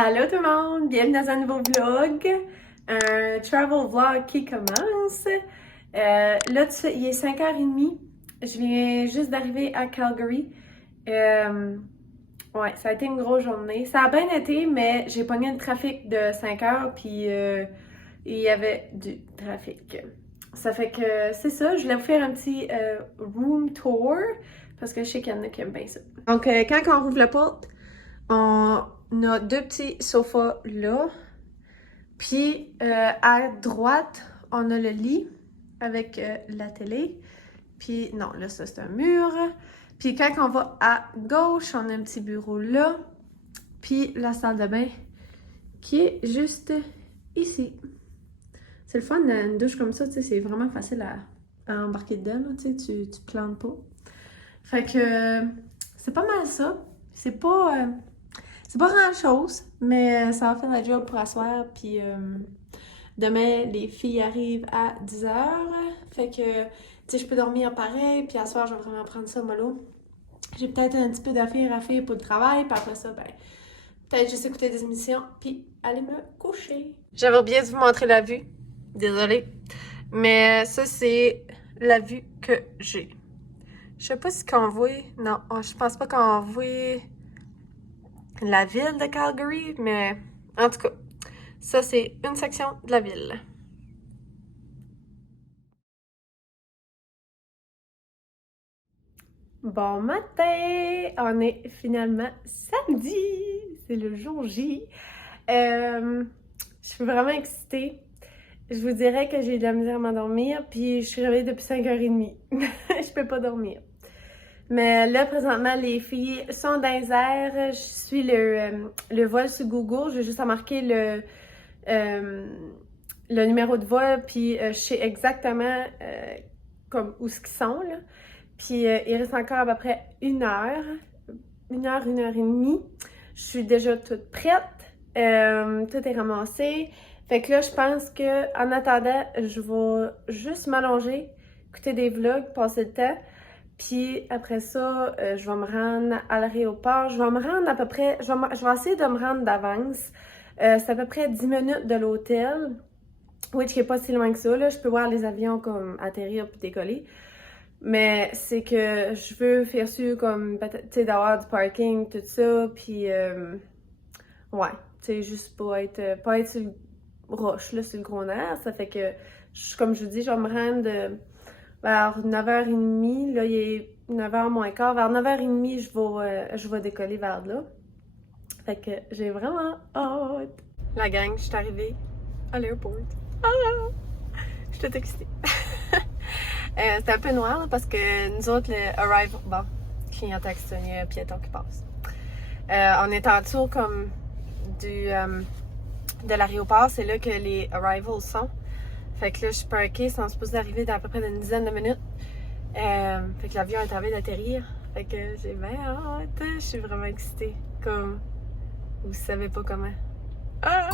Allô tout le monde, bienvenue dans un nouveau vlog, un travel vlog qui commence. Là, il est 5h30, je viens juste d'arriver à Calgary. Ouais, ça a été une grosse journée. Ça a bien été, mais j'ai pogné le trafic de 5 heures, puis il y avait du trafic. Ça fait que c'est ça, je voulais vous faire un petit room tour, parce que je sais qu'il y en a qui aiment bien ça. Donc, quand on rouvre la porte, on a deux petits sofas là. Puis à droite, on a le lit avec la télé. Puis non, là, ça c'est un mur. Puis quand on va à gauche, on a un petit bureau là. Puis la salle de bain qui est juste ici. C'est le fun, une douche comme ça, tu sais, c'est vraiment facile à embarquer dedans, là, tu sais, tu plantes pas. Fait que c'est pas mal ça. C'est pas grand-chose, mais ça va faire la job pour asseoir. Puis demain, les filles arrivent à 10h. Fait que, tu sais, je peux dormir pareil. Puis à soir, je vais vraiment prendre ça mollo. J'ai peut-être un petit peu d'affaires à faire pour le travail. Puis après ça, ben, peut-être juste écouter des émissions. Puis aller me coucher. J'avais oublié de vous montrer la vue. Désolée. Mais ça, c'est la vue que j'ai. Je sais pas si qu'on voit. Non, je pense pas qu'on voit la ville de Calgary, mais en tout cas, ça c'est une section de la ville. Bon matin! On est finalement samedi! C'est le jour J. Je suis vraiment excitée. Je vous dirais que j'ai de la misère à m'endormir, puis je suis réveillée depuis 5h30. Je peux pas dormir. Mais là, présentement, les filles sont dans les airs. Je suis le vol sur Google. J'ai juste à marquer le numéro de vol, puis je sais exactement comme où ce qu'ils sont, là. Puis il reste encore à peu près 1 heure, 1 heure et demie. Je suis déjà toute prête. Tout est ramassé. Fait que là, je pense que en attendant, je vais juste m'allonger, écouter des vlogs, passer le temps. Puis après ça, je vais me rendre à l'aéroport. Je vais me rendre à peu près... Je vais essayer de me rendre d'avance. C'est à peu près 10 minutes de l'hôtel. Which qui est pas si loin que ça, là. Je peux voir les avions comme atterrir puis décoller. Mais c'est que je veux faire sûr comme, tu sais, d'avoir du parking, tout ça. Puis, ouais, tu sais, juste pas être sur le roche, là, sur le gros nerf. Ça fait que, comme je vous dis, je vais me rendre... vers 9h30, là, il est 9h moins quart. Vers 9h30, je vais décoller vers là. Fait que j'ai vraiment hâte. La gang, je suis arrivée à l'aéroport. Ah! Je suis toute excitée. C'était un peu noir, là, parce que nous autres, le arrival... Bon, clignotant un piéton qui passe. On est en dessous, comme, de l'aéroport. C'est là que les arrivals sont. Fait que là, je suis parkée, ils sont supposés arriver dans à peu près une dizaine de minutes. Fait que l'avion est en train d'atterrir. Fait que j'ai bien hâte. Je suis vraiment excitée. Comme, vous savez pas comment. Ah!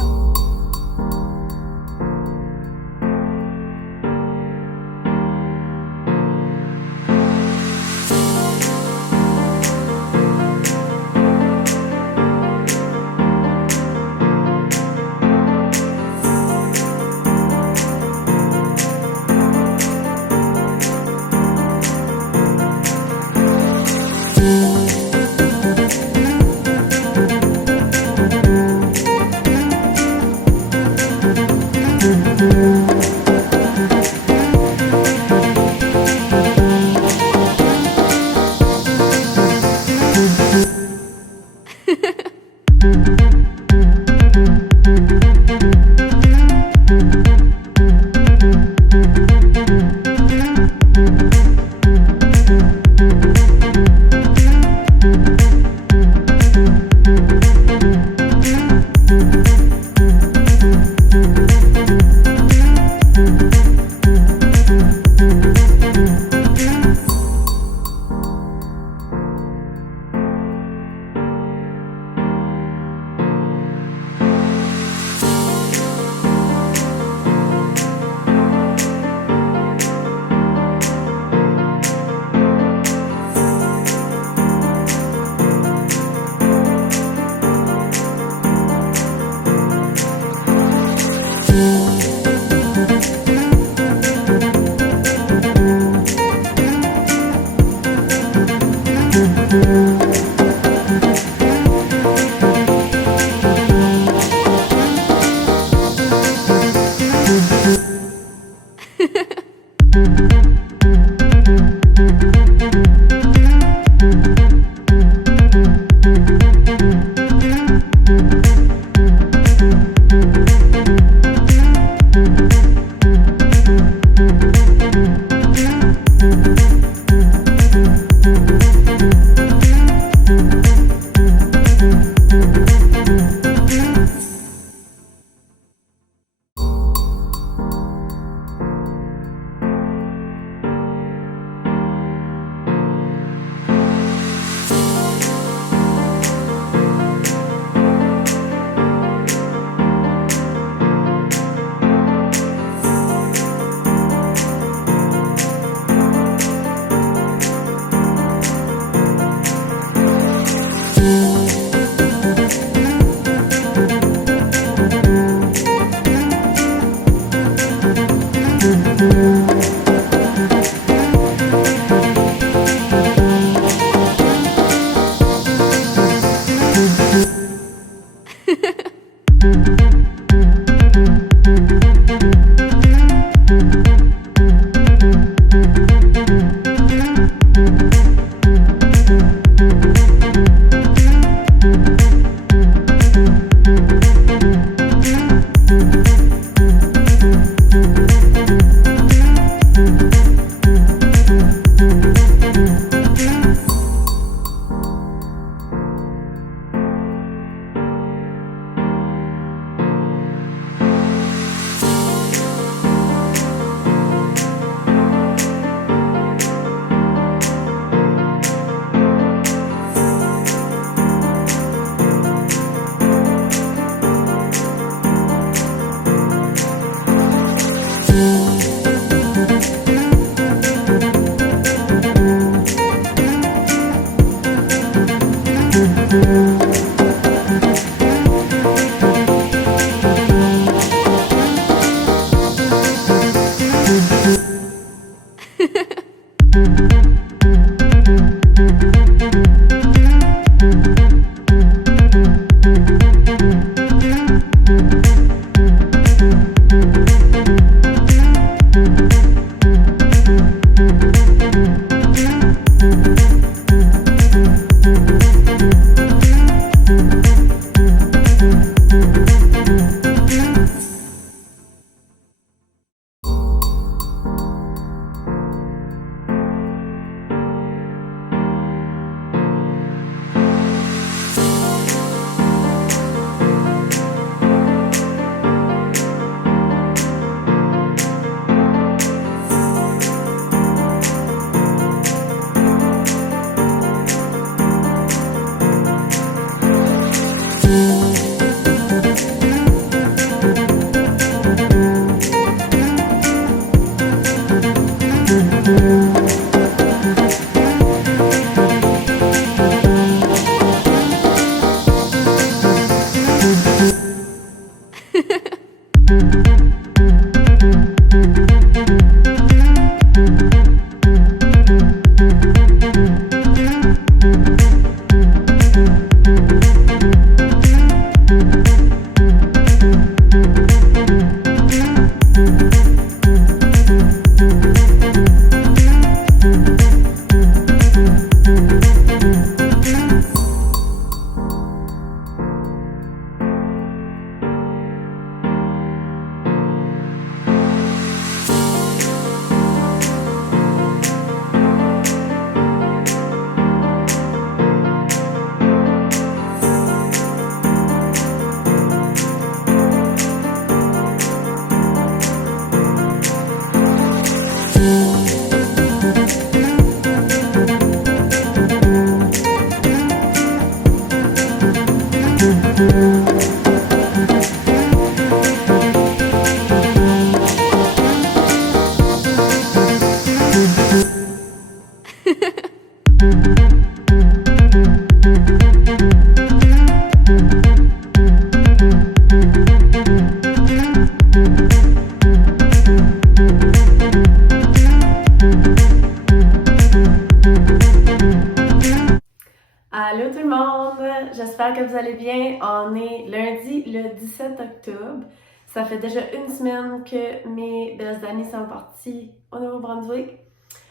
Allô tout le monde! J'espère que vous allez bien. On est lundi le 17 octobre. Ça fait déjà une semaine que mes belles amies sont parties au Nouveau-Brunswick.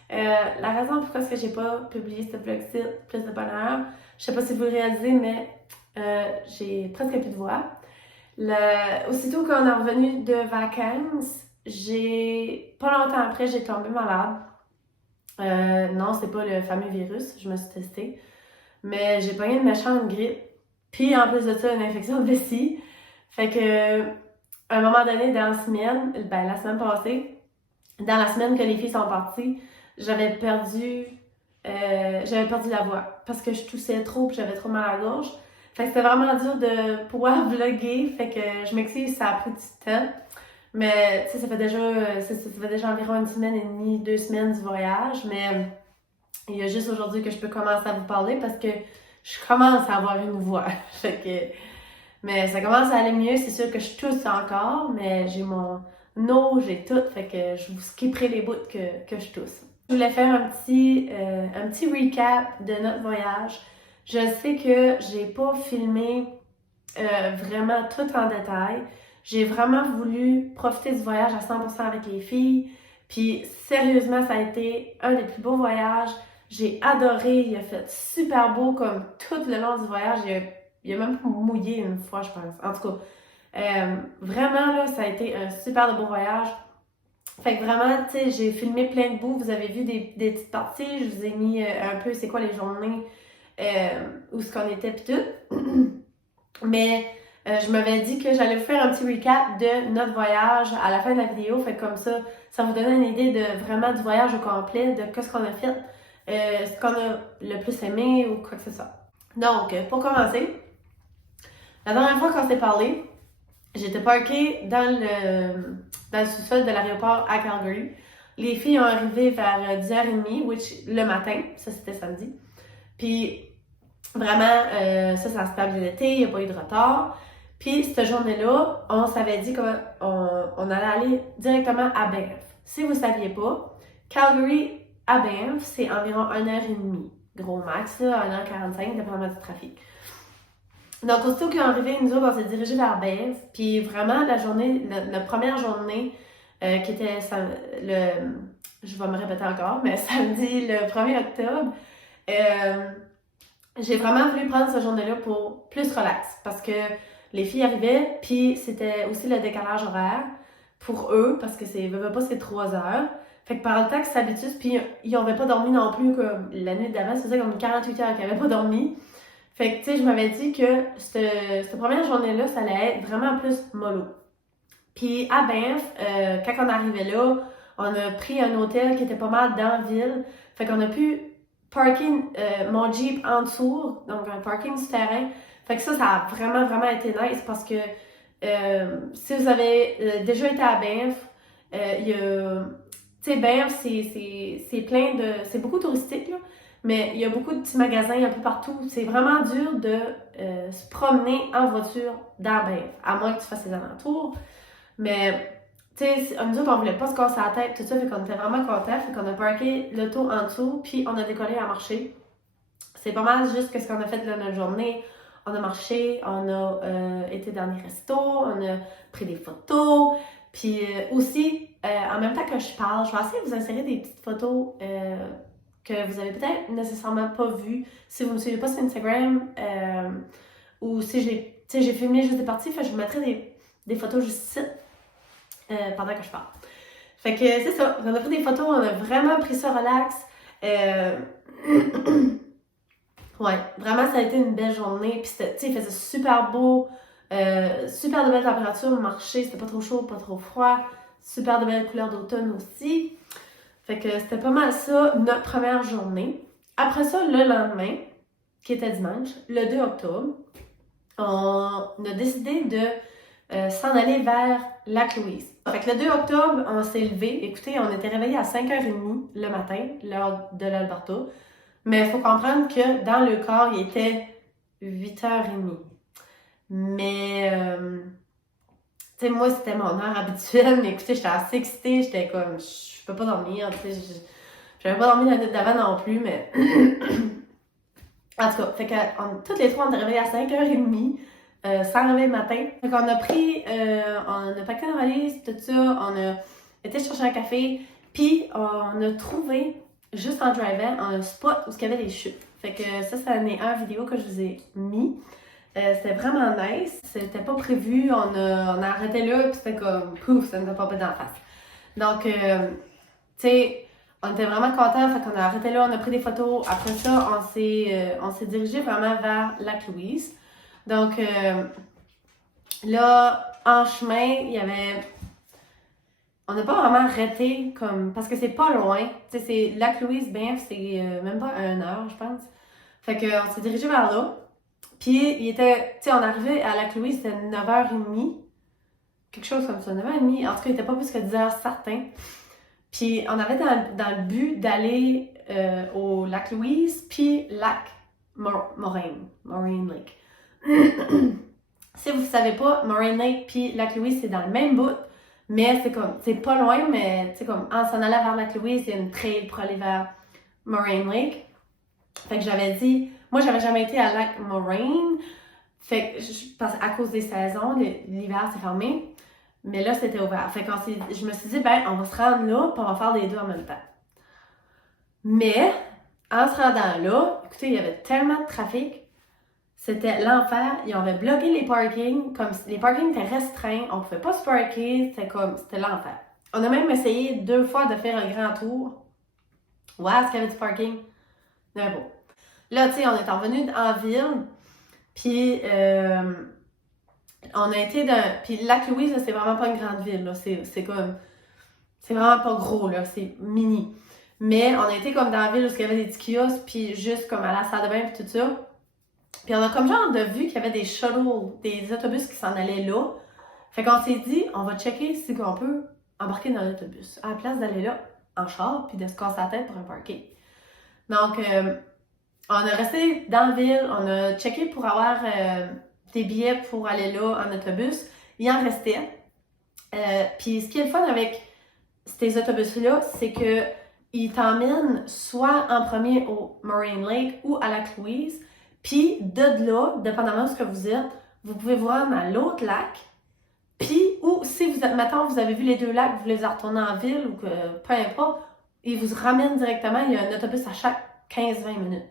La raison pourquoi est-ce que j'ai pas publié ce vlog-ci, plus de bonheur, je sais pas si vous le réalisez, mais j'ai presque plus de voix. Aussitôt qu'on est revenu de vacances, pas longtemps après, j'ai tombé malade. Non, c'est pas le fameux virus, je me suis testée. Mais j'ai pogné une méchante grippe. Puis en plus de ça, une infection de vessie. Fait que, à un moment donné, dans la semaine passée, dans la semaine que les filles sont parties, j'avais perdu la voix. Parce que je toussais trop et j'avais trop mal à la gorge. Fait que c'était vraiment dur de pouvoir vlogger. Fait que je m'excuse, ça a pris du temps. Mais, tu sais, ça fait déjà environ une semaine et demie, 2 semaines du voyage. Mais il y a juste aujourd'hui que je peux commencer à vous parler parce que je commence à avoir une voix. Fait que, mais ça commence à aller mieux. C'est sûr que je tousse encore, mais j'ai mon eau, j'ai tout. Fait que je vous skipperai les bouts que je tousse. Je voulais faire un petit recap de notre voyage. Je sais que j'ai pas filmé vraiment tout en détail. J'ai vraiment voulu profiter du voyage à 100% avec les filles. Puis sérieusement, ça a été un des plus beaux voyages. J'ai adoré, il a fait super beau comme tout le long du voyage. Il a même mouillé une fois, je pense. En tout cas, vraiment là, ça a été un super de beau voyage. Fait que vraiment, tu sais, j'ai filmé plein de bouts. Vous avez vu des petites parties. Je vous ai mis un peu c'est quoi les journées, où ce qu'on était pis tout. Mais je m'avais dit que j'allais vous faire un petit recap de notre voyage à la fin de la vidéo. Fait que comme ça vous donne une idée de vraiment du voyage au complet, de ce qu'on a fait, ce qu'on a le plus aimé ou quoi que ce soit. Donc, pour commencer, la dernière fois qu'on s'est parlé, j'étais parkée dans le sous-sol de l'aéroport à Calgary. Les filles ont arrivé vers 10h30, le matin, ça c'était samedi. Puis vraiment, ça a super bien été, il n'y a pas eu de retard. Puis cette journée-là, on s'avait dit qu'on allait aller directement à Banff. Si vous ne saviez pas, Calgary à Banff, c'est environ 1h30. Gros max, là, 1h45, dépendamment du trafic. Donc, aussitôt qu'ils sont arrivés, nous autres, on s'est dirigés vers Banff. Puis vraiment, la première journée, qui était je vais me répéter encore, mais samedi, le 1er octobre, j'ai vraiment voulu prendre cette journée-là pour plus relax. Parce que les filles arrivaient, puis c'était aussi le décalage horaire pour eux, parce que c'est 3 heures. Fait que par le temps qu'ils s'habituent, puis ils n'avaient pas dormi non plus, comme la nuit d'avant, ça faisait comme 48 heures qu'ils n'avaient pas dormi. Fait que, tu sais, je m'avais dit que cette première journée-là, ça allait être vraiment plus mollo. Puis à Banff, quand on arrivait là, on a pris un hôtel qui était pas mal dans la ville. Fait qu'on a pu parking mon Jeep en dessous, donc un parking souterrain. Fait que ça a vraiment, vraiment été nice parce que si vous avez déjà été à Banff, il y a... Tu sais, Banff, c'est plein de... C'est beaucoup touristique, là. Mais il y a beaucoup de petits magasins un peu partout. C'est vraiment dur de se promener en voiture dans Banff, à moins que tu fasses les alentours. Mais, tu sais, nous autres, on voulait pas se casser la tête, tout ça, fait qu'on était vraiment contents. Fait qu'on a parké l'auto en dessous, puis on a décollé à marcher. C'est pas mal juste ce qu'on a fait de notre journée. On a marché, on a été dans les restos, on a pris des photos. Puis aussi, en même temps que je parle, je vais essayer de vous insérer des petites photos que vous avez peut-être nécessairement pas vues. Si vous me suivez pas sur Instagram, ou si j'ai filmé juste des parties, fait que je vous mettrai des photos juste ici, pendant que je parle. Fait que c'est ça, on a pris des photos, on a vraiment pris ça relax. Ouais, vraiment ça a été une belle journée, puis il faisait super beau, super de belles températures, marcher, c'était pas trop chaud, pas trop froid, super de belles couleurs d'automne aussi. Fait que c'était pas mal ça, notre première journée. Après ça, le lendemain, qui était dimanche, le 2 octobre, on a décidé de s'en aller vers Lac-Louise. Fait que le 2 octobre, on s'est levé. Écoutez, on était réveillés à 5h30 le matin, l'heure de l'Alberta. Mais il faut comprendre que dans le corps, il était 8h30. Mais, tu sais, moi, c'était mon heure habituelle. Mais écoutez, j'étais assez excitée. J'étais comme, je peux pas dormir. Tu sais, j'avais pas dormi la nuit d'avant non plus, mais... En tout cas, fait que toutes les trois, on est réveillés à 5h30. Sans réveil le matin. Fait qu'on a pris, on a paqué nos valises, tout ça, on a été chercher un café, puis on a trouvé, juste en drivant, un spot où il y avait des chutes. Fait que ça en est une vidéo que je vous ai mis. C'était vraiment nice, c'était pas prévu, on a arrêté là, puis c'était comme, pouf, ça nous a popé dans la face. Donc, tu sais, on était vraiment contents, fait qu'on a arrêté là, on a pris des photos. Après ça, on s'est dirigé vraiment vers Lac-Louise. Donc, là, en chemin, il y avait... On n'a pas vraiment arrêté, parce que c'est pas loin. Tu sais, c'est Lac-Louise, Banff, c'est même pas 1 heure, je pense. Fait qu'on s'est dirigé vers là. Puis, il était... Tu sais, on arrivait à Lac-Louise, c'était 9h30. Quelque chose comme ça, 9h30. En tout cas, il était pas plus que 10h certain. Puis, on avait dans le but d'aller au Lac-Louise, puis Lac Moraine Lake. Si vous ne savez pas, Moraine Lake puis Lac-Louise, c'est dans le même bout, mais c'est pas loin, mais c'est comme en s'en allant vers Lac-Louise, il y a une trail pour aller vers Moraine Lake. Fait que j'avais dit, moi j'avais jamais été à Lac Moraine, Fait que, parce qu'à cause des saisons, l'hiver c'est fermé, mais là c'était ouvert. Fait que je me suis dit, ben, on va se rendre là, puis on va faire les deux en même temps. Mais, en se rendant là, écoutez, il y avait tellement de trafic, c'était l'enfer. Ils avaient bloqué les parkings, comme les parkings étaient restreints, on pouvait pas se parker, c'était l'enfer. On a même essayé 2 fois de faire un grand tour. Ouais, est-ce qu'il y avait du parking? Mais bon. Là, tu sais, on est revenu en ville, puis on a été dans... Puis Lac-Louise, c'est vraiment pas une grande ville, là. C'est comme... C'est vraiment pas gros, là. C'est mini. Mais on a été comme dans la ville où il y avait des petits kiosques, puis juste comme à la salle de bain, puis tout ça. Puis on a comme genre de vu qu'il y avait des shuttles, des autobus qui s'en allaient là. Fait qu'on s'est dit, on va checker si on peut embarquer dans l'autobus, à la place d'aller là en char, puis de se casser la tête pour un parking. Donc, on a resté dans la ville, on a checké pour avoir des billets pour aller là en autobus. Il en restait. Puis ce qui est le fun avec ces autobus-là, c'est que ils t'emmènent soit en premier au Moraine Lake ou à Lac-Louise. Puis de là, dépendamment de ce que vous êtes, vous pouvez vous rendre à l'autre lac. Puis, ou si vous êtes, mettons, vous avez vu les 2 lacs, vous voulez retourner en ville ou que peu importe, ils vous ramènent directement, il y a un autobus à chaque 15-20 minutes.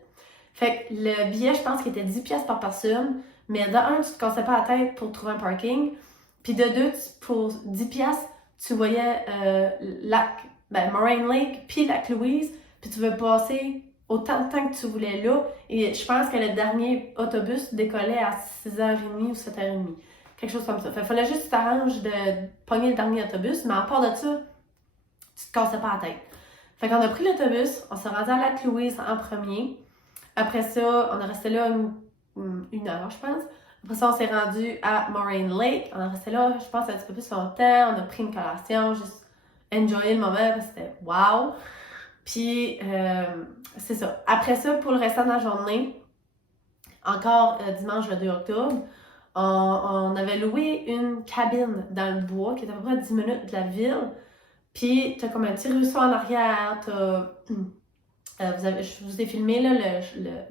Fait que le billet, je pense qu'il était 10$ par personne, mais de un, tu te cassais pas la tête pour trouver un parking, puis de deux, pour 10$, tu voyais Moraine Lake, puis Lac-Louise, puis tu veux passer autant de temps que tu voulais là, et je pense que le dernier autobus décollait à 6h30 ou 7h30. Quelque chose comme ça. Fait qu'il fallait juste que tu t'arranges de pogner le dernier autobus, mais à part de ça, tu te cassais pas la tête. Fait qu'on a pris l'autobus, on s'est rendu à Lac-Louise en premier. Après ça, on est resté là une heure, je pense. Après ça, on s'est rendu à Moraine Lake. On est resté là, je pense, un petit peu plus longtemps. On a pris une collation, juste enjoyer le moment, parce que c'était wow. Puis, c'est ça. Après ça, pour le restant de la journée, encore dimanche le 2 octobre, on avait loué une cabine dans le bois qui était à peu près 10 minutes de la ville. Puis, t'as comme un petit ruisseau en arrière, je vous ai filmé là,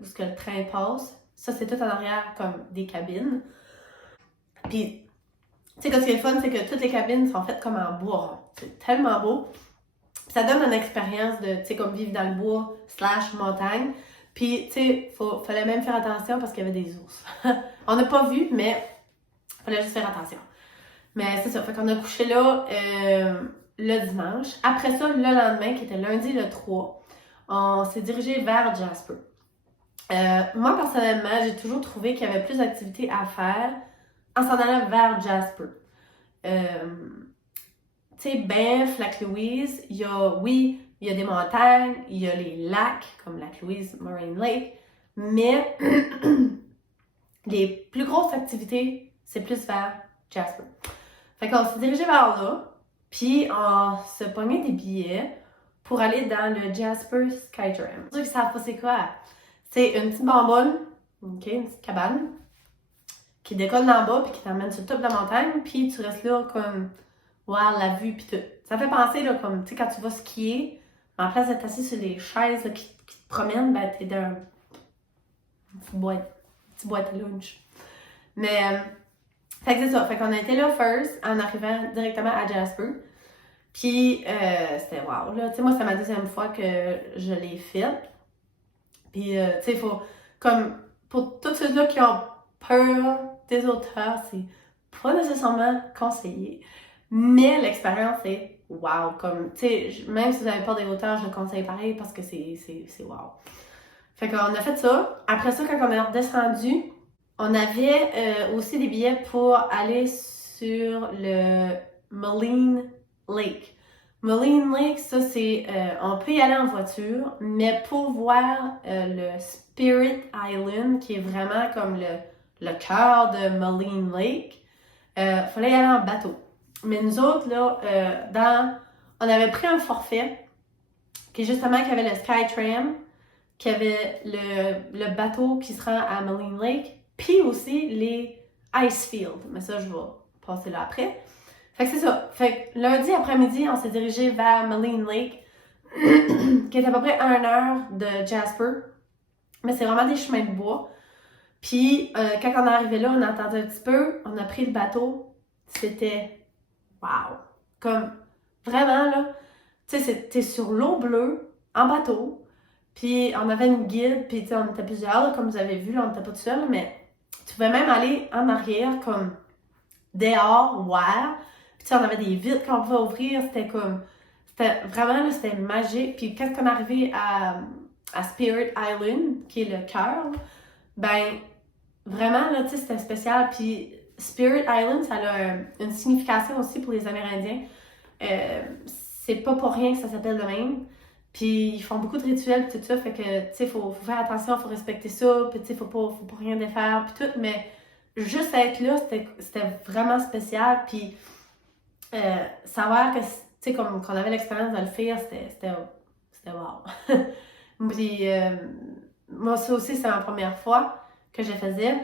où ce que le train passe. Ça, c'est tout en arrière comme des cabines. Puis, tu sais, ce qui est le fun, c'est que toutes les cabines sont faites comme en bois. C'est tellement beau. Puis ça donne une expérience de, tu sais, comme vivre dans le bois / montagne. Puis, tu sais, fallait même faire attention parce qu'il y avait des ours. On n'a pas vu, mais fallait juste faire attention. Mais c'est ça, fait qu'on a couché là le dimanche. Après ça, le lendemain, qui était lundi le 3, on s'est dirigé vers Jasper. Moi, personnellement, j'ai toujours trouvé qu'il y avait plus d'activités à faire en s'en allant vers Jasper. Tu sais, Banff, Lac-Louise, il y a des montagnes, il y a les lacs, comme Lac-Louise, Moraine Lake, mais les plus grosses activités, c'est plus vers Jasper. Fait qu'on s'est dirigé vers là, puis on se pognait des billets pour aller dans le Jasper Skytram. Pour ceux qui ne savent pas c'est quoi, c'est une petite bonbonne, ok, une petite cabane, qui décolle d'en bas, puis qui t'emmène sur le top de la montagne, puis tu restes là comme... voir la vue pis tout. Ça fait penser là, comme, tu sais, quand tu vas skier, en place d'être assis sur les chaises là, qui te promènent, ben t'es dans une petite boîte à lunch. Mais, fait que c'est ça. Fait qu'on a été là first, en arrivant directement à Jasper. Puis, c'était wow, là. Tu sais, moi, c'est ma deuxième fois que je l'ai fait. Puis, tu sais, il faut, comme, pour tous ceux-là qui ont peur des hauteurs, c'est pas nécessairement conseillé. Mais l'expérience est wow, comme, tu sais, même si vous avez peur des hauteurs, je le conseille pareil parce que c'est wow. Fait qu'on a fait ça. Après ça, quand on est redescendu, on avait aussi des billets pour aller sur le Moline Lake. Moline Lake, ça c'est, on peut y aller en voiture, mais pour voir le Spirit Island, qui est vraiment comme le cœur de Moline Lake, fallait y aller en bateau. Mais nous autres, là, on avait pris un forfait qui justement qui avait le Skytram, qui avait le bateau qui se rend à Moline Lake, puis aussi les Icefields. Mais ça, je vais passer là après. Fait que c'est ça. Fait que lundi après-midi, on s'est dirigé vers Moline Lake, qui est à peu près à 1 heure de Jasper. Mais c'est vraiment des chemins de bois. Puis, quand on est arrivé là, on a attendu un petit peu, on a pris le bateau. C'était wow! Comme, vraiment, là, tu sais, t'es sur l'eau bleue, en bateau, puis on avait une guide, puis tu sais, on était plusieurs, là, comme vous avez vu, là, on n'était pas tout seul, mais tu pouvais même aller en arrière, comme dehors, voir. Puis tu sais, on avait des vitres qu'on pouvait ouvrir, c'était vraiment, là, c'était magique. Puis quand on est arrivé à Spirit Island, qui est le cœur, ben, vraiment, là, tu sais, c'était spécial. Puis Spirit Island, ça a une signification aussi pour les Amérindiens. C'est pas pour rien que ça s'appelle de même. Puis ils font beaucoup de rituels pis tout ça, fait que, tu sais, faut faire attention, faut respecter ça, puis tu sais, faut pas rien défaire pis tout, mais juste être là, c'était vraiment spécial, puis savoir que, tu sais, comme qu'on avait l'expérience de le faire, c'était wow. Puis, moi, ça aussi, c'est ma première fois que je faisais,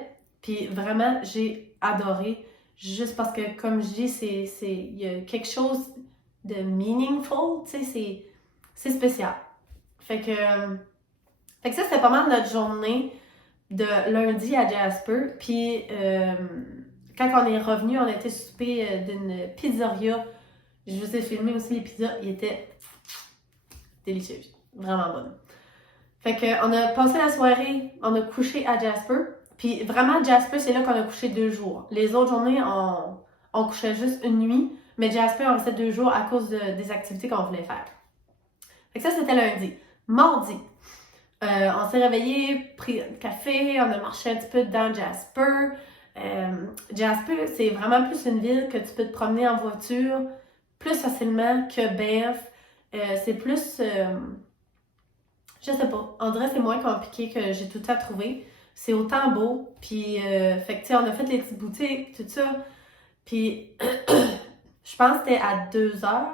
puis vraiment, j'ai adoré, juste parce que, comme je dis, il y a quelque chose de meaningful, tu sais, c'est spécial. Fait que ça, c'était pas mal notre journée de lundi à Jasper. Puis quand on est revenu, on a été souper d'une pizzeria. Je vous ai filmé aussi les pizzas. Ils étaient délicieux. Vraiment bonnes. Fait que on a passé la soirée, on a couché à Jasper. Puis vraiment, Jasper, c'est là qu'on a couché 2 jours. Les autres journées, on couchait juste une nuit. Mais Jasper, on restait 2 jours à cause des activités qu'on voulait faire. Fait que ça, c'était lundi. Mardi, on s'est réveillé, pris un café, on a marché un petit peu dans Jasper. Jasper, c'est vraiment plus une ville que tu peux te promener en voiture plus facilement que Banff. C'est plus, je sais pas, on dirait que c'est moins compliqué que j'ai tout le temps trouvé. C'est autant beau, puis fait que tu sais, on a fait les petites boutiques, tout ça. Puis je pense que c'était à 2h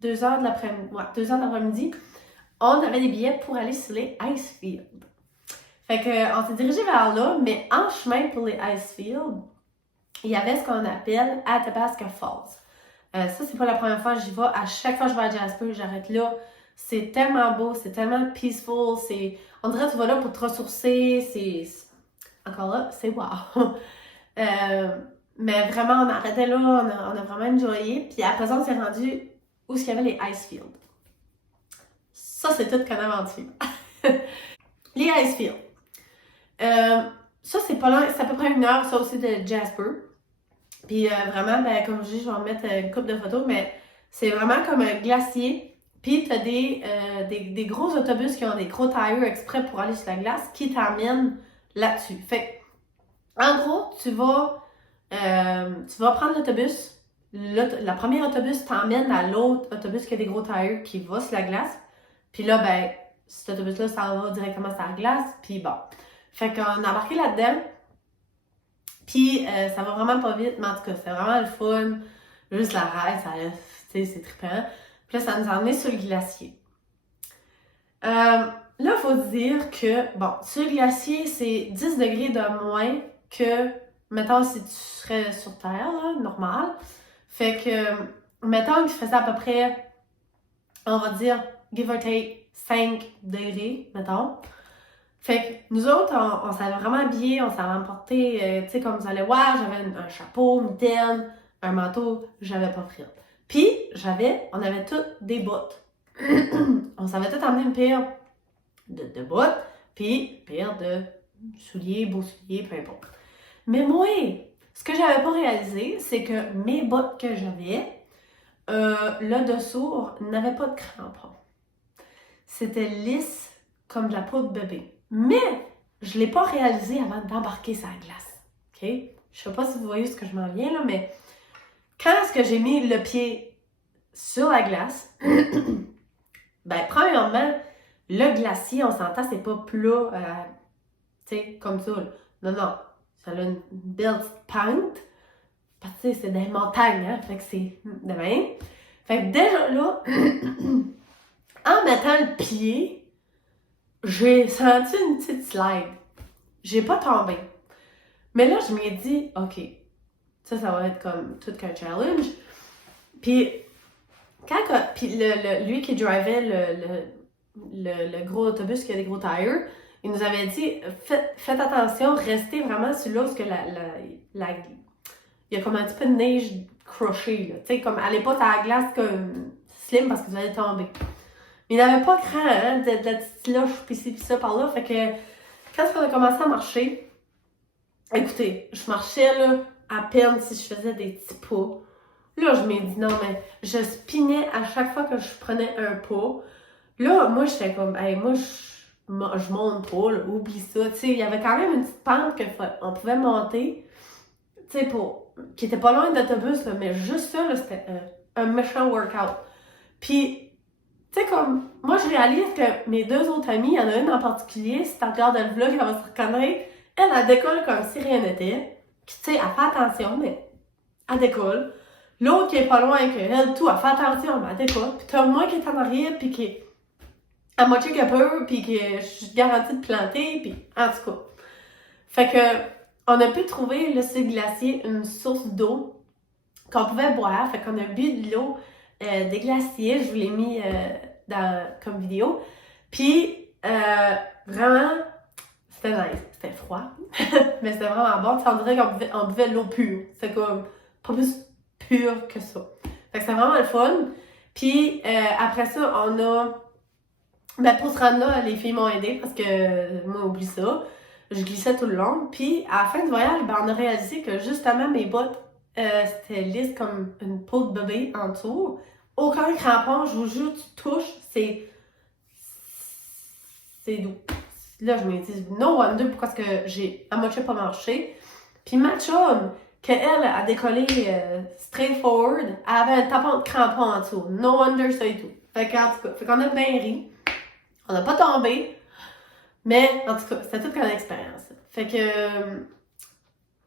de l'après-midi. Ouais, 2h de l'après-midi. On avait des billets pour aller sur les Icefields. Fait que on s'est dirigé vers là, mais en chemin pour les Icefields, il y avait ce qu'on appelle Athabasca Falls. Ça, c'est pas la première fois que j'y vais. À chaque fois que je vais à Jasper, j'arrête là. C'est tellement beau, c'est tellement peaceful. On dirait que tu vas là pour te ressourcer. Encore là, c'est wow. Mais vraiment, on arrêtait là, on a vraiment enjoyé. Puis après ça, on s'est rendu où il y avait les Icefields. Ça, c'est toute qu'une aventure. Les Icefields. Ça, c'est pas loin, c'est à peu près 1 heure, ça aussi, de Jasper. Puis vraiment, ben, comme je dis, je vais en mettre une couple de photos, mais c'est vraiment comme un glacier. Puis t'as des gros autobus qui ont des gros tires exprès pour aller sur la glace qui t'emmènent là-dessus. Fait en gros, tu vas prendre l'autobus. La première autobus t'emmène à l'autre autobus qui a des gros tires qui va sur la glace. Puis là, ben, cet autobus-là, ça va directement sur la glace. Puis bon. Fait qu'on a embarqué là-dedans. Puis ça va vraiment pas vite, mais en tout cas, c'est vraiment le fun. Juste la ride, c'est trippant. Puis là, ça nous a emmenés sur le glacier. Là, il faut dire que, bon, sur le glacier, c'est 10 degrés de moins que, mettons, si tu serais sur Terre, là, normal. Fait que, mettons qu'il faisait à peu près, on va dire, give or take 5 degrés, mettons. Fait que nous autres, on s'avait vraiment habillés, on s'avait emporté, tu sais, comme vous allez voir, j'avais un chapeau, une mitaine, un manteau, j'avais pas pris. Puis, on avait toutes des bottes. On s'avait toutes emmené une paire de bottes, puis une paire de souliers, beaux souliers, peu importe. Mais moi, ce que j'avais pas réalisé, c'est que mes bottes que j'avais, le dessous n'avait pas de crampons. C'était lisse comme de la peau de bébé. Mais je l'ai pas réalisé avant d'embarquer sur la glace. OK? Je sais pas si vous voyez ce que je m'en viens là, mais quand est-ce que j'ai mis le pied sur la glace, ben premièrement, le glacier, on s'entend, c'est pas plat, tu sais, comme ça. Là. Non. Ça a une belle petite pente. Parce que c'est des montagnes, hein? Fait que c'est de même. Fait que déjà là, en mettant le pied, j'ai senti une petite slide. J'ai pas tombé. Mais là, je m'ai dit, OK, ça va être comme tout qu'un challenge. Puis, puis lui qui drivait le gros autobus qui a des gros tires, il nous avait dit, faites attention, restez vraiment sur l'eau, parce que il y a comme un petit peu de neige crochée, là. Tu sais, comme, allez pas à la glace comme slim parce que vous allez tomber. Mais il n'y avait pas grand, hein, de la petite slush, pis ci, pis ça, par là. Fait que, quand on a commencé à marcher, écoutez, je marchais, là, à peine si je faisais des petits pas. Là, je m'ai dit, non, mais je spinais à chaque fois que je prenais un pas. Là, moi, j'étais comme, hey, moi, je monte pas, là, oublie ça. Tu sais, il y avait quand même une petite pente qu'on pouvait monter, tu sais, qui était pas loin d'autobus, là, mais juste ça, là, c'était un méchant workout. Puis, tu sais, comme, moi, je réalise que mes deux autres amies, il y en a une en particulier, si tu regardes le vlog, elle va se reconnaître, elle décolle comme si rien n'était. Puis, tu sais, elle fait attention, mais elle décolle. L'autre qui est pas loin que elle, tout, elle fait attention, mais elle décolle. Puis, t'as moi qui est en arrière, puis qui est à moitié capeur, puis que je suis garantie de planter, puis en tout cas. Fait que, on a pu trouver, là, sur le glacier, une source d'eau qu'on pouvait boire. Fait qu'on a bu de l'eau des glaciers. Je vous l'ai mis comme vidéo. Puis, vraiment, c'était nice. C'était froid, mais c'était vraiment bon. On dirait qu'on buvait de l'eau pure. C'était comme pas plus pur que ça. Fait que c'était vraiment le fun. Puis, après ça, on a... Ben, pour se rendre là, les filles m'ont aidé parce que moi, oublie ça. Je glissais tout le long. Puis, à la fin du voyage, ben, on a réalisé que justement, mes bottes, c'était lisse comme une peau de bébé en dessous. Aucun crampon, je vous jure, tu touches, c'est doux. Là, je me dis, no wonder pourquoi est-ce que j'ai à moitié pas marché. Puis ma chum, qu'elle a décollé straightforward, elle avait un tapon de crampon en dessous. No wonder, ça et tout. Fait qu'en tout cas, qu'on a bien ri. On n'a pas tombé, mais en tout cas, c'était toute une expérience. Fait que,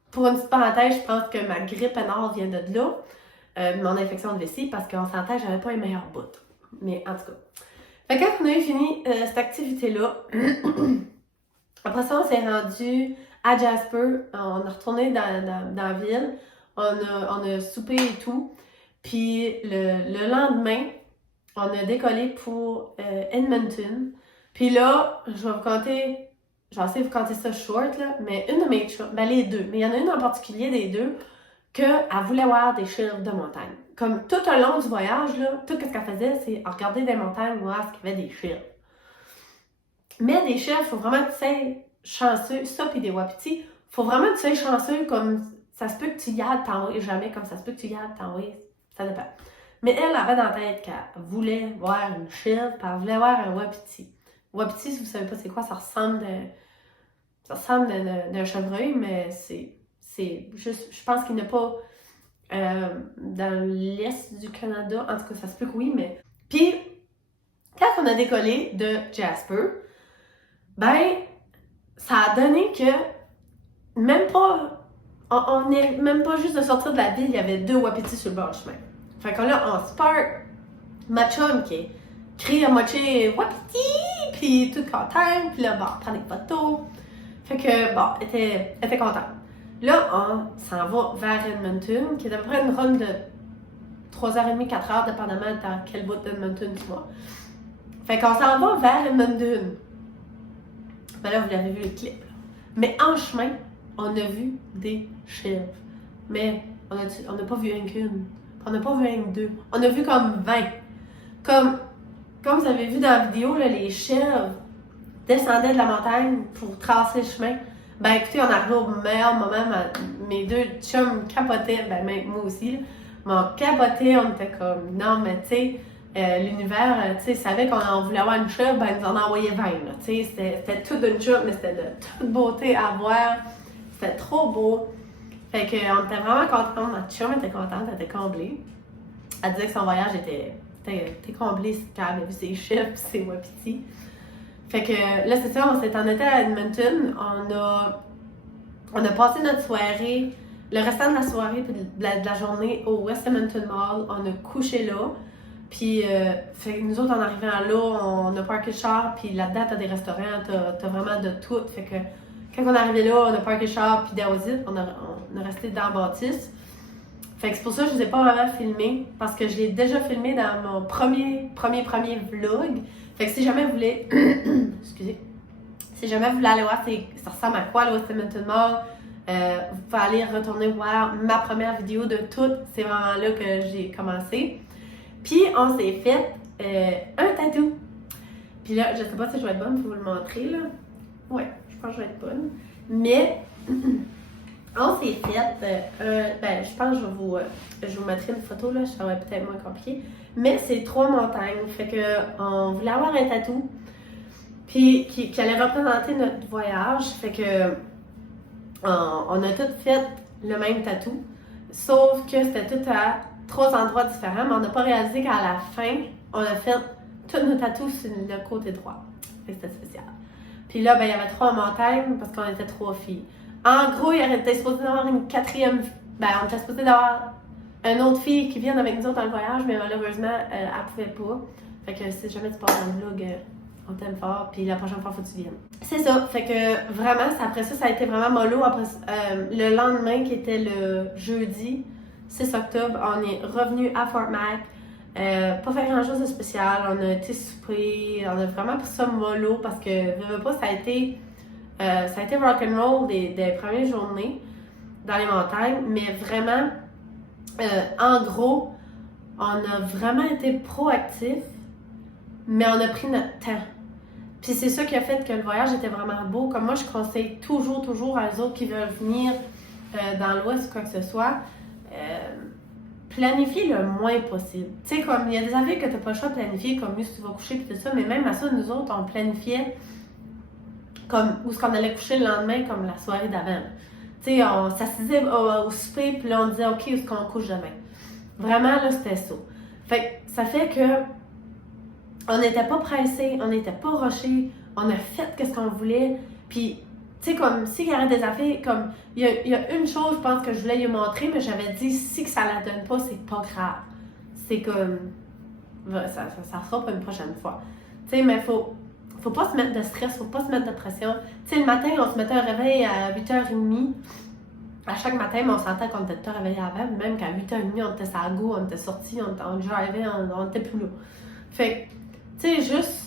pour une petite parenthèse, je pense que ma grippe nord vient de là, mon infection de vessie, parce qu'en santé, j'avais pas les meilleurs bouts. Mais en tout cas. Fait que quand on a eu fini cette activité-là, après ça, on s'est rendu à Jasper. On est retourné dans la ville. On a soupé et tout. Puis le lendemain, on a décollé pour Edmonton. Puis là, je vais essayer de vous conter ça short, là, mais une de mes chums, ben les deux, mais il y en a une en particulier des deux, qu'elle voulait voir des chèvres de montagne. Comme tout au long du voyage, là, tout ce qu'elle faisait, c'est regarder des montagnes, voir ce qu'il y avait des chèvres. Mais des chèvres, il faut vraiment que tu sois chanceux, ça puis des wapitis, faut vraiment que tu sois chanceux, comme ça se peut que tu y ailles, t'en vois jamais, comme ça se peut que tu y ailles, t'en vois, ça dépend. Mais elle avait dans la tête qu'elle voulait voir une chèvre, puis elle voulait voir un wapiti. Wapiti, si vous savez pas c'est quoi, ça ressemble d'un chevreuil, mais c'est juste, je pense qu'il n'est pas dans l'est du Canada, en tout cas ça se peut que oui, mais... Puis, quand on a décollé de Jasper, ben, ça a donné que même pas, on est même pas juste de sortir de la ville, il y avait 2 wapitis sur le bord du chemin. Fait que là, on se part, ma chum qui crie à moitié wapiti, puis toute contente, puis là, bon, on prend des photos. Fait que, bon, elle était contente. Là, on s'en va vers Edmonton, qui est à peu près une run de 3h30, 4h, dépendamment dans quel bout d'Edmonton tu vas. Fait qu'on s'en va vers Edmonton. Ben là, vous l'avez vu le clip. Là. Mais en chemin, on a vu des chèvres. Mais on n'a pas vu une qu'une. On n'a pas vu une deux. On a vu comme 20. Comme vous avez vu dans la vidéo, là, les chèvres descendaient de la montagne pour tracer le chemin. Ben écoutez, on arrivait au meilleur moment. Mes deux chums capotaient, ben même moi aussi, là, mais on capotait, on était comme, non, mais tu sais, l'univers, tu sais, savait qu'on voulait avoir une chèvre, ben ils nous en envoyaient 20, là, tu sais, c'était toute une chèvre, mais c'était de toute beauté à voir. C'était trop beau. Fait qu'on était vraiment contents. Ma chum était contente, elle était comblée. Elle disait que son voyage était comblé quand elle avait vu ses chefs et ses wapitis. Fait que là, c'est ça, on s'est en été à Edmonton. On a passé notre soirée, le restant de la soirée et de la journée au West Edmonton Mall. On a couché là. Puis, fait que nous autres, en arrivant là, on a parké le char. Puis là-dedans, t'as des restaurants, t'as vraiment de tout. Fait que quand on est arrivé là, on a parké le char, puis d'aussi, on est resté dans la bâtisse. Fait que c'est pour ça que je ne vous ai pas vraiment filmé, parce que je l'ai déjà filmé dans mon premier vlog. Fait que si jamais vous voulez, excusez, Si jamais vous voulez aller voir ça ressemble à quoi le West Edmonton Mall, vous pouvez aller retourner voir ma première vidéo de tout. C'est vraiment là que j'ai commencé. Puis on s'est fait un tatou. Puis là, je sais pas si je vais être bonne pour vous le montrer là. Ouais, je pense que je vais être bonne. Mais on s'est fait je pense que je vous mettrai une photo là, ça va être peut-être moins compliqué. Mais c'est 3 montagnes. Fait que on voulait avoir un tatou. Puis qui allait représenter notre voyage. Fait que on a tous fait le même tatou. Sauf que c'était tout à 3 endroits différents. Mais on n'a pas réalisé qu'à la fin, on a fait tous nos tatous sur le côté droit. Fait que c'était spécial. Puis là, il y avait 3 montagnes parce qu'on était 3 filles. En gros, il était supposé d'avoir une 4e. On était supposé d'avoir une autre fille qui vient avec nous autres dans le voyage, mais malheureusement, elle pouvait pas. Fait que si jamais tu passes dans le vlog, on t'aime fort, puis la prochaine fois, faut que tu viennes. C'est ça, fait que vraiment, après ça a été vraiment mollo. Après, le lendemain, qui était le jeudi 6 octobre, on est revenu à Fort Mac. Pas fait grand chose de spécial, on a été souper, on a vraiment pris ça mollo parce que, veux pas, ça a été rock'n'roll des premières journées dans les montagnes, mais vraiment, en gros, on a vraiment été proactifs, mais on a pris notre temps. Puis c'est ça qui a fait que le voyage était vraiment beau. Comme moi, je conseille toujours à eux autres qui veulent venir dans l'Ouest ou quoi que ce soit, planifier le moins possible. Tu sais, comme il y a des affaires que tu n'as pas le choix de planifier, comme où tu vas coucher puis tout ça, mais même à ça, nous autres, on planifiait comme où est-ce qu'on allait coucher le lendemain, comme la soirée d'avant. Tu sais, on s'assisait au souper, puis là, on disait, OK, où est-ce qu'on couche demain? Vraiment, là, c'était ça. Fait que ça fait que on n'était pas pressés, on n'était pas rushés, on a fait ce qu'on voulait, puis tu sais, comme, s'il y avait des affaires, comme, il y a une chose, je pense, que je voulais lui montrer, mais j'avais dit, si que ça la donne pas, c'est pas grave. C'est comme, ça sera pour une prochaine fois. Tu sais, mais faut pas se mettre de stress, faut pas se mettre de pression. Tu sais, le matin, on se mettait un réveil à 8h30. À chaque matin, mais on s'entend qu'on était réveillé avant, même qu'à 8h30, on était sur la go, on était sortis, on drivait, on était plus là. Fait que, tu sais, juste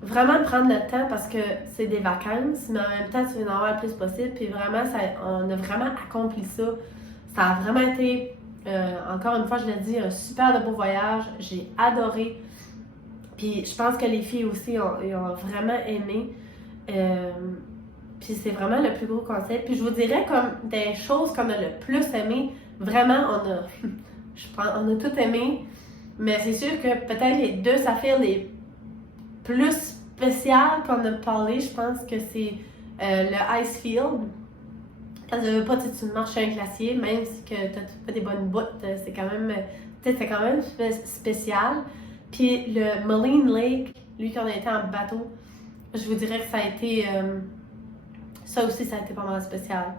vraiment prendre le temps parce que c'est des vacances, mais en même temps, tu veux en avoir le plus possible. Puis vraiment, on a vraiment accompli ça. Ça a vraiment été, encore une fois, je l'ai dit, un super de beau voyage. J'ai adoré. Puis je pense que les filles aussi ils ont vraiment aimé. Puis c'est vraiment le plus gros concept. Puis je vous dirais comme des choses qu'on a le plus aimé. Vraiment, on a tout aimé. Mais c'est sûr que peut-être les 2 affaires les plus spéciales qu'on a parlé, je pense que c'est le Icefield. Quand tu veux pas, tu marches sur un glacier, même si tu n'as pas des bonnes bottes, c'est quand même spécial. Puis le Moline Lake, lui qu'on a été en bateau, je vous dirais que ça a été ça aussi, ça a été pas mal spécial.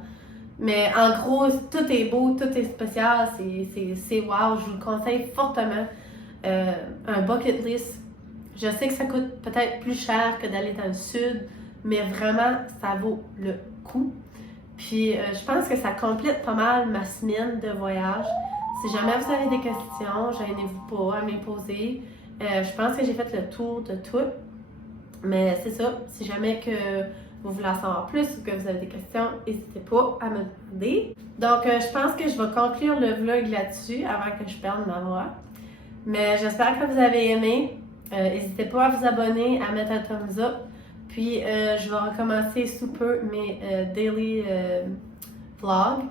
Mais en gros, tout est beau, tout est spécial, c'est wow, je vous le conseille fortement. Un bucket list, je sais que ça coûte peut-être plus cher que d'aller dans le sud, mais vraiment, ça vaut le coup. Puis je pense que ça complète pas mal ma semaine de voyage. Si jamais vous avez des questions, gênez-vous pas à me les poser. Je pense que j'ai fait le tour de tout. Mais c'est ça, si jamais que vous voulez en savoir plus ou que vous avez des questions, n'hésitez pas à me demander. Donc, je pense que je vais conclure le vlog là-dessus avant que je perde ma voix. Mais j'espère que vous avez aimé. N'hésitez pas à vous abonner, à mettre un thumbs up. Puis, je vais recommencer sous peu mes daily vlogs.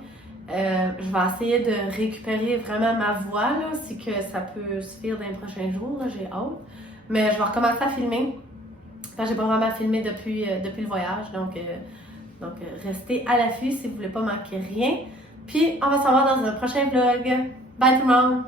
Je vais essayer de récupérer vraiment ma voix, là, si que ça peut se faire dans les prochains jours, j'ai hâte. Mais je vais recommencer à filmer. J'ai pas vraiment filmé depuis le voyage, donc restez à l'affût si vous voulez pas manquer rien. Puis on va se revoir dans un prochain vlog. Bye tout le monde!